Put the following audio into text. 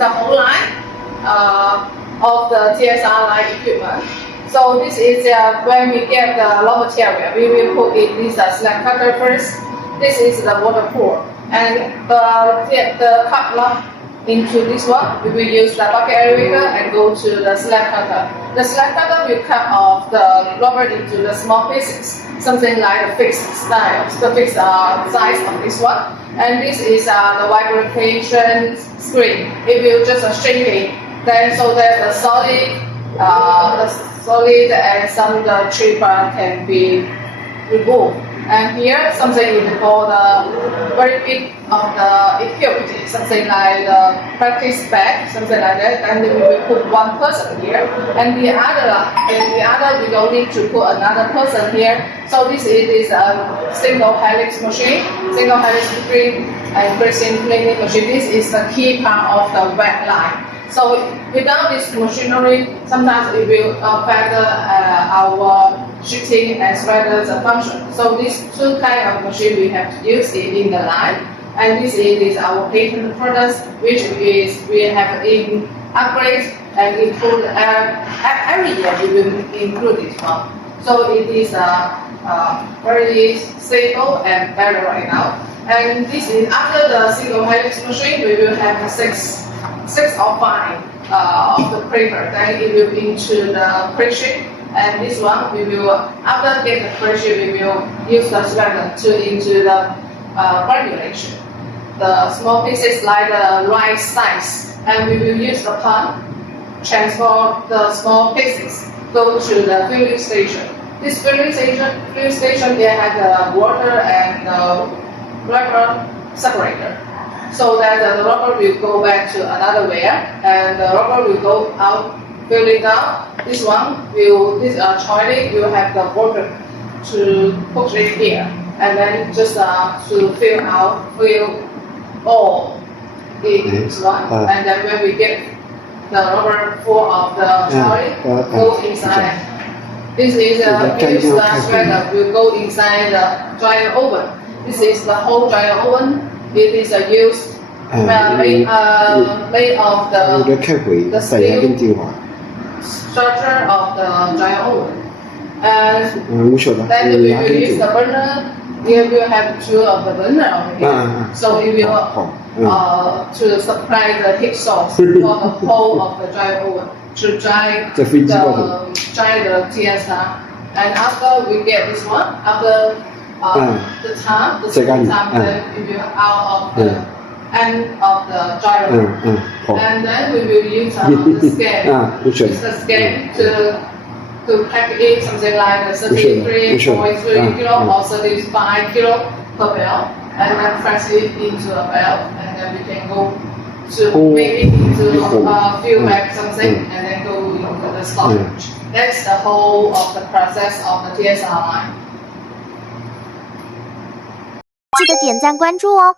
the whole line of the TSR line equipment. So this is when we get the raw material, we will put in this slab cutter first. This is the water pour, and the cut block into this one, we will use the bucket elevator and go to the slab cutter. The slab cutter will cut off the rubber into the small pieces, something like the fixed style, the fixed size of this one. And this is the vibration screen. It will just shrink it, then so that the solid and some of the tripa can be removed. And here, something we call the very big of the equipment, something like the practice bag, something like that. And we will put one person here, and the other we don't need to put another person here. So this is a single helix machine, single helix screen and pressing cleaning machine. This is the key part of the wet line. So without this machinery, sometimes it will affect our sheeting and shredders function. So these two kinds of machine we have to use it in the line. And this is our patent products, which is we have in upgrade and include every year we will include this one. So it is very stable and better right now. And this is after the single helix machine, we will have six or five of the paper. Then it will into the pressure. And this one we will, after get the pressure, we will use the shredder into the granulation. The small pieces like the right size, and we will use the pump transfer the small pieces go to the filling station. This filling station they have the water and the rubber separator, so that the rubber will go back to another weir, and the rubber will go out, fill it down. This one will, this trolley will have the water to put it here, and then just to fill all in this one, and then when we get the rubber full of the trolley, go inside. This is use the shredder will go inside the dryer oven. This is the whole dryer oven. It is used made of the steel structure of the dryer oven. And then we will use the burner. We will have two of the burner over here. So it will to supply the heat source for the whole of the dryer oven to dry the TSR. And after we get this one, after the time, then it will out of the end of the dryer. And then we will use the scale. Use the scale to pack it something like 33.3 kilo or 35 kilo per bale, and then press it into a bale, and then we can go to make it into fill back something, and then go into the storage. That's the whole of the process of the TSR line. 记得点赞关注哦。